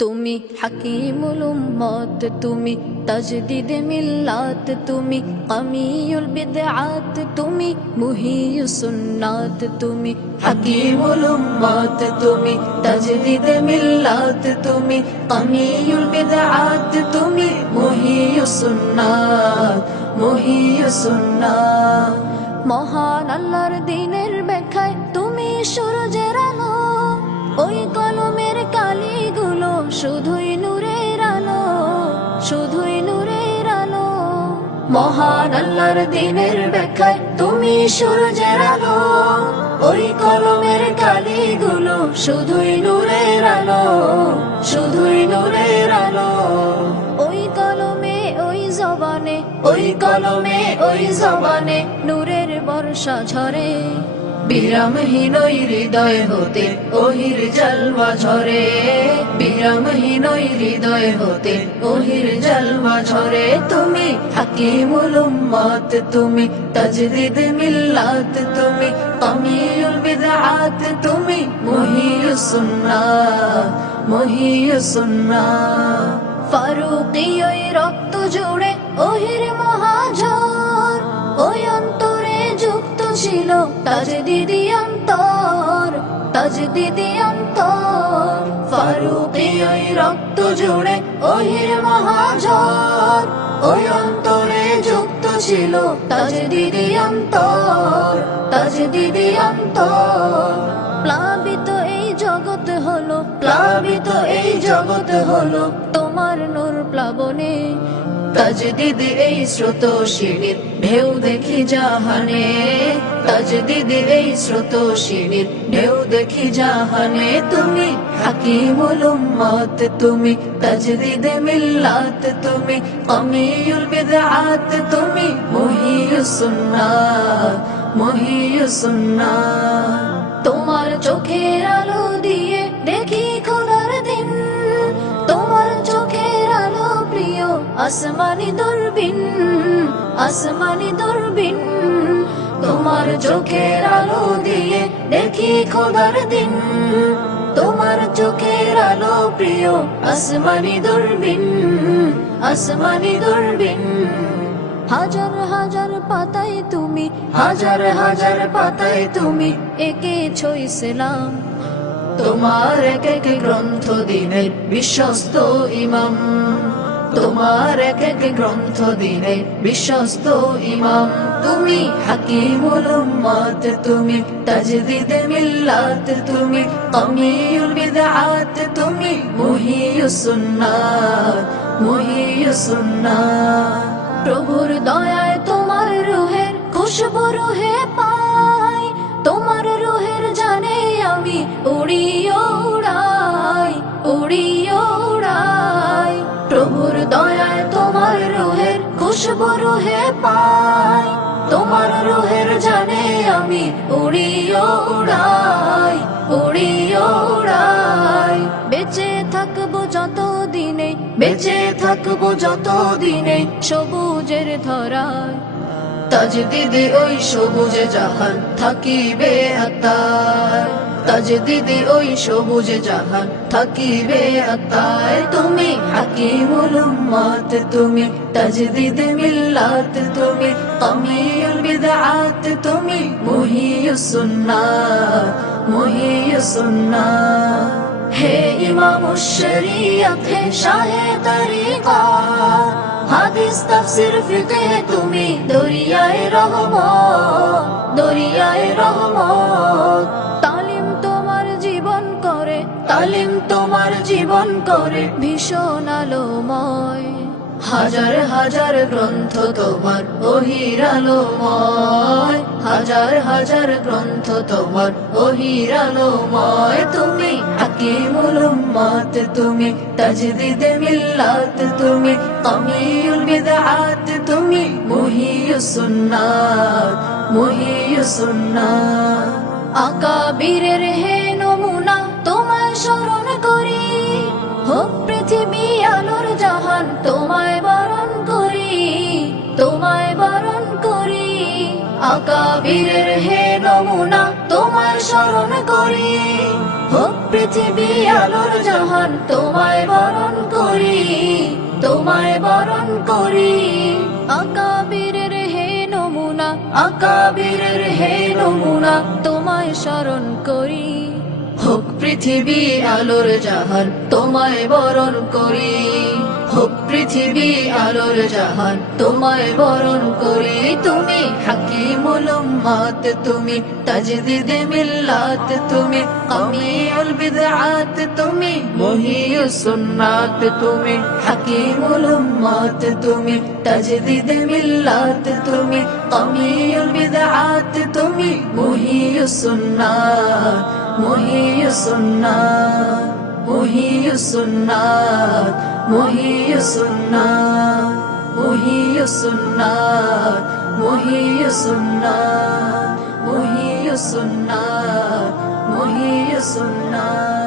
তুমি হাকিমুল উম্মত, তুমি তাজদিদ মিল্লাত, তুমি কামিউল বিদআত, তুমি মুহিয়ুস সুন্নাত। তুমি হাকিমুল উম্মত, তুমি তাজদিদ মিল্লাত, তুমি কামিউল বিদআত, তুমি মুহিয়ুস সুন্নাত, মুহিয়ুস সুন্নাত। মহান আল্লাহর দ্বীনের ব্যাখ্যায় তুমি সূরজের আলো, ওই কলমের কালিগুলো শুধুই নূরের আলো, শুধুই নূরের আলো। মহান আল্লাহর দ্বীনের ব্যাখ্যায় তুমি সূরজের আলো, ওই কলমের কালিগুলো শুধুই নূরের আলো, শুধুই নূরের আলো। ওই কলমে ওই জবানে, ওই কলমে ওই জবানে নূরের বর্ষা ঝরে, বিরামহীন ওই হৃদয় হতে ওহির জলওয়া ঝরে, বিরামহীন ওই হৃদয় হতে ওহির জলওয়া ঝরে। তুমি হাকিমুল উম্মত, তুমি তাজদিদ মিল্লাত, তুমি কামিউল বিদআত, তুমি মুহিয়ুস সুন্নাত, মুহিয়ুস সুন্নাত। ফারুকী ওই রক্ত জুড়ে ওহির মহাঝড়, ওই অন্তরে যুক্ত ছিল তাজদিদি অন্তর, তাজদিদি অন্তর। ফারুকী ওই রক্ত জুড়ে ওহির মহাঝড়, ওই অন্তরে যুক্ত ছিল তাজদিদি অন্তর, তাজদিদি অন্তর। প্লাবিত এই জগৎ হলো, প্লাবিত এই জগৎ হলো তোমার নূর প্লাবনে। তাজদিদ এই স্রোত শিরিত ঢেউ দেখি জাহানে, তাজদিদ এই স্রোত শিরিত ঢেউ দেখি জাহানে। তুমি হাকিমুল উম্মত, তুমি তাজদিদ মিল্লাত, তুমি কামিউল বিদআত, তুমি মুহিয়ুস সুন্নাত, মুহিয়ুস সুন্নাত। তোমার চোখের আলো দিয়ে দেখি খোদার দিন, তোমার চোখের আলো প্রিয় আসমানি দূরবীন, আসমানি দূরবীন। তোমার চোখের আলো দিয়ে দেখি খোদার দিন, তোমার চোখের আলো প্রিয় আসমানি দূরবীন, আসমানি দূরবীন। হাজার হাজার পাতায় তুমি, হাজার হাজার পাতায় তুমি এঁকেছ ইসলাম। তোমার এক এক গ্রন্থ দিনের বিশ্বস্ত ইমাম, তোমার এক এক গ্রন্থ দিনের বিশ্বস্ত ইমাম। তুমি হাকিমুল উম্মত, তুমি তাজদিদ মিল্লাত, তুমি কামিউল বিদআত, তুমি মুহিয়ুস সুন্নাত, মুহিয়ুস সুন্নাত। প্রভুর দয়ায় তোমার রূহের খুশবু রুহে পাই, তোমার রূহের জানে আমি উড়িয়ে উড়াই, উড়িয়ে উড়াই। প্রভুর দয়ায় তোমার রূহের খুশবু রুহে পাই, তোমার রূহের জানে আমি উড়িয়ে উড়াই, উড়িয়ে উড়াই। বেঁচে থাকবো যত দিনে, বেঁচে থাকবো যত দিনে সবুজের ধরায়, তাজদিদ ওই সবুজে জাহান থাকিবে আত্মায়, তাজদিদ ওই সবুজে জাহান থাকিবে আত্মায়। তুমি হাকিমুল উম্মত, তুমি তাজদিদ মিল্লাত, তুমি কামিউল বিদআত, তুমি মুহিয়ুস সুন্নাত, মুহিয়ুস সুন্নাত। হে ইমামুশ শরিয়ত, হে শাহে তরিকাত, হাদিস তাফসীর ফিকহ তুমি দরিয়ায়ে রহমত, দরিয়ায়ে রহমত। তালিম তোমার জীবন করে, তালিম তোমার জীবন করে ভীষণ আলোময়। হাজার হাজার গ্রন্থ তোমার ওহির আলোময়, হাজার হাজার গ্রন্থ তোমার ওহির আলোময়। তুমি হাকিমুল উম্মত, তুমি তাজদিদ মিল্লাত, তুমি কামিউল বিদআত, তুমি মুহিয়ুস সুন্নাত, মুহিয়ুস সুন্নাত। আকাবিরের হে নমুনা তোমায় স্মরণ করি, হোক পৃথিবী আলোর জাহান তোমায় বরণ করি, তোমায় বরণ করি। আকাবিরের হে নমুনা তোমায় স্মরণ করি, হোক পৃথিবী আলোর জাহান তোমায় বরণ করি, তোমায় বরণ করি। আকাবিরের হে নমুনা, আকাবিরের হে নমুনা, তোমায় স্মরণ করি। হোক পৃথিবী আলোর জাহান তোমায় বরণ করি, হোক পৃথিবী আলোর জাহান তোমায় বরণ করি। তুমি হাকিমুল উম্মাত, তুমি তাজদিদে মিল্লাত, তুমি কামিউল বিদআত, তুমি মুহিয়ুস সুন্নাত, তুমি হাকিমুল উম্মাত, তুমি তাজদিদে মিল্লাত, তুমি কামিউল বিদআত, তুমি মুহিয়ুস সুন্নাত, মুহিয়ুস সুন্নাত, মুহিয়ুস সুন্নাত, মুহিয়ুস সুন্নাত, মুহিয়ুস সুন্নাত, মুহিয়ুস সুন্নাত, মুহিয়ুস সুন্নাত, মুহিয়ুস সুন্নাত।